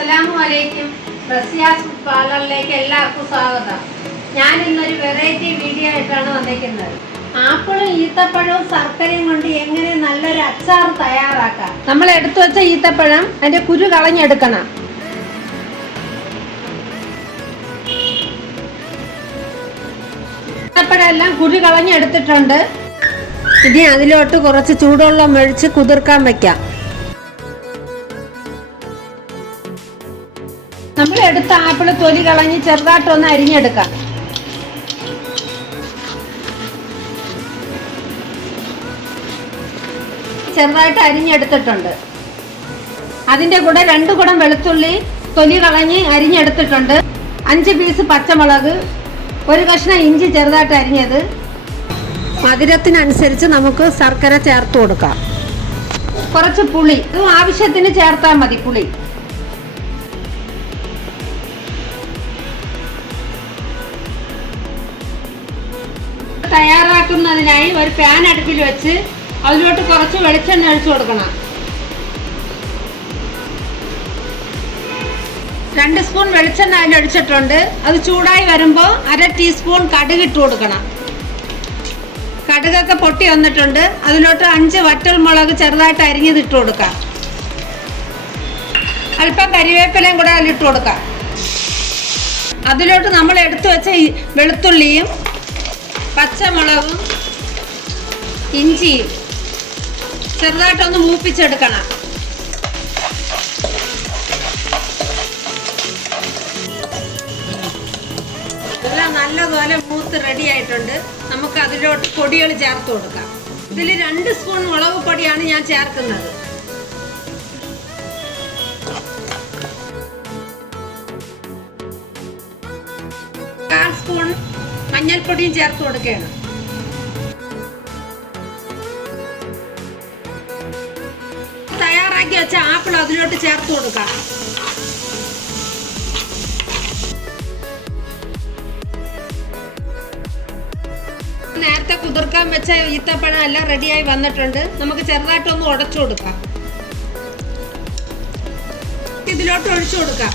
അസ്സലാമുഅലൈക്കും. റസിയാസ് പാർലറിലേക്ക് എല്ലാവർക്കും സ്വാഗതം. ഞാൻ ഇന്നൊരു വെറൈറ്റി വീഡിയോ ആയിട്ടാണ് വന്നിരിക്കുന്നത്. ആപ്പിളും ഈത്തപ്പഴവും ശർക്കരയും കൊണ്ട് എങ്ങനെ നല്ലൊരു അച്ചാർ തയ്യാറാക്കാം. നമ്മൾ എടുത്തു വെച്ച ഈത്തപ്പഴം അതിന്റെ കുരു കളഞ്ഞെടുക്കണം. ഈത്തപ്പഴം എല്ലാം കുരു കളഞ്ഞെടുത്തിട്ടുണ്ട്. ഇനി അതിലോട്ട് കുറച്ച് ചൂടുവെള്ളം ഒഴിച്ച് കുതിർക്കാൻ വെക്കാം. നമ്മൾ എടുത്ത ആപ്പിള് തൊലി കളഞ്ഞ് ചെറുതായിട്ടൊന്ന് അരിഞ്ഞെടുക്കാം. ചെറുതായിട്ട് അരിഞ്ഞെടുത്തിട്ടുണ്ട്. അതിന്റെ കൂടെ 2 കുടം വെളുത്തുള്ളി തൊലി കളഞ്ഞ് അരിഞ്ഞെടുത്തിട്ടുണ്ട്. 5 പീസ് പച്ചമുളക്, 1 കഷ്ണം ഇഞ്ചി ചെറുതായിട്ട് അരിഞ്ഞത്. മധുരത്തിനനുസരിച്ച് നമുക്ക് ശർക്കര ചേർത്ത് കൊടുക്കാം. കുറച്ച് പുളി, ഇത് ആവശ്യത്തിന് ചേർത്താൽ മതി. പുളി തയ്യാറാക്കുന്നതിനായി ഒരു പാൻ അടുപ്പിൽ വെച്ച് അതിലോട്ട് കുറച്ച് വെളിച്ചെണ്ണ ഒഴിച്ചു കൊടുക്കണം. 2 സ്പൂൺ വെളിച്ചെണ്ണ അതിൽ ഒഴിച്ചിട്ടുണ്ട്. അത് ചൂടായി വരുമ്പോൾ 1/2 ടീസ്പൂൺ കടുക് ഇട്ട് കൊടുക്കണം. കടുകൊക്കെ പൊട്ടി വന്നിട്ടുണ്ട്. അതിലോട്ട് 5 വറ്റൽമുളക് ചെറുതായിട്ട് അരിഞ്ഞത് ഇട്ട് കൊടുക്കാം. അല്പം കരിവേപ്പിലയും കൂടെ അതിലിട്ട് കൊടുക്കാം. അതിലോട്ട് നമ്മൾ എടുത്തു വെച്ച വെളുത്തുള്ളിയും പച്ചമുളകും ഇഞ്ചിയും ചെറുതായിട്ടൊന്ന് മൂപ്പിച്ചെടുക്കണം. എല്ലാം നല്ലപോലെ മൂത്ത് റെഡി ആയിട്ടുണ്ട്. നമുക്ക് അതിലോട്ട് പൊടികൾ ചേർത്ത് കൊടുക്കാം. ഇതിൽ 2 സ്പൂൺ മുളക് പൊടിയാണ് ഞാൻ ചേർക്കുന്നത്. കാൽ സ്പൂൺ മഞ്ഞൾപ്പൊടിയും ചേർത്ത് കൊടുക്കുകയാണ്. തയ്യാറാക്കി വെച്ച ആപ്പിൾ അതിലോട്ട് ചേർത്ത് കൊടുക്കാം. നേരത്തെ കുതിർക്കാൻ വെച്ച ഈത്തപ്പഴം എല്ലാം റെഡിയായി വന്നിട്ടുണ്ട്. നമുക്ക് ചെറുതായിട്ടൊന്ന് ഉടച്ചു കൊടുക്കാം. ഇതിലോട്ട് ഒഴിച്ചു കൊടുക്കാം.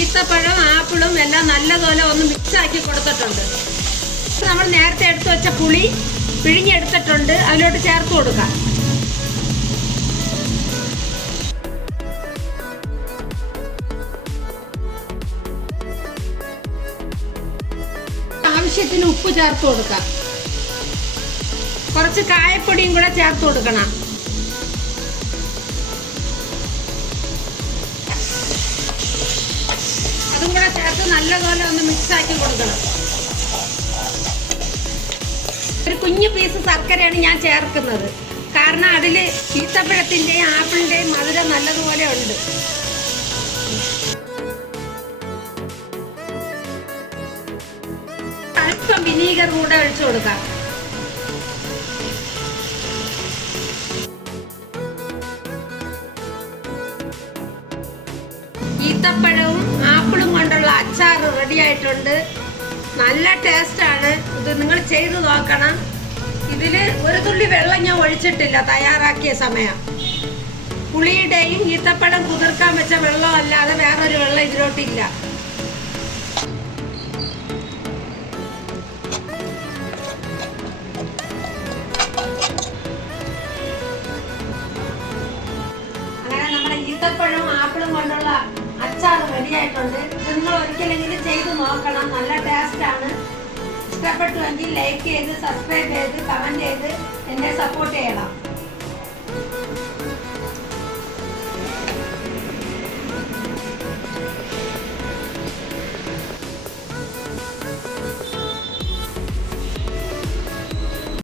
ഈത്തപ്പഴവും ആപ്പിളും എല്ലാം നല്ലപോലെ ഒന്ന് മിക്സ് ആക്കി കൊടുത്തിട്ടുണ്ട്. നമ്മൾ നേരത്തെ എടുത്തു വെച്ച പുളി പിഴിഞ്ഞെടുത്തിട്ടുണ്ട്. അതിലോട്ട് ചേർത്ത് കൊടുക്കാം. ആവശ്യത്തിന് ഉപ്പ് ചേർത്ത് കൊടുക്കാം. കുറച്ച് കായപ്പൊടിയും കൂടെ ചേർത്ത് കൊടുക്കണം. അതും കൂടെ ചേർത്ത് നല്ലപോലെ ഒന്ന് മിക്സ് ആക്കി കൊടുക്കണം. ഒരു കുഞ്ഞു പീസ് ശർക്കരയാണ് ഞാൻ ചേർക്കുന്നത്. കാരണം അതിൽ ഈത്തപ്പഴത്തിന്റെയും ആപ്പിളിന്റെയും മധുരം നല്ലതുപോലെ ഉണ്ട്. അല്പം വിനീഗർ കൂടെ ഒഴിച്ചു കൊടുക്കാം. ഈത്തപ്പഴവും ആപ്പിളും കൊണ്ടുള്ള അച്ചാർ റെഡി ആയിട്ടുണ്ട്. നല്ല ടേസ്റ്റാണ്. ഇത് നിങ്ങൾ ചെയ്തു നോക്കണം. ഇതിൽ ഒരു തുള്ളി വെള്ളം ഞാൻ ഒഴിച്ചിട്ടില്ല തയ്യാറാക്കിയ സമയം. പുളിയുടെയും ഈത്തപ്പഴം കുതിർക്കാൻ വെച്ച വെള്ളം അല്ലാതെ വേറൊരു വെള്ളം ഇതിലോട്ടില്ല. അങ്ങനെ നമ്മുടെ ഈത്തപ്പഴവും ആപ്പിളും കൊണ്ടുള്ള അച്ചാർ റെഡി ആയിട്ടുണ്ട്. നിങ്ങൾ ഒരിക്കലെങ്കിലും ചെയ്ത് നോക്കണം. നല്ല ടേസ്റ്റാണ്. ഇഷ്ടപ്പെട്ടുവെങ്കിൽ ലൈക്ക് ചെയ്ത് സബ്സ്ക്രൈബ് ചെയ്ത് കമൻറ്റ് ചെയ്ത് എന്നെ സപ്പോർട്ട് ചെയ്യണം.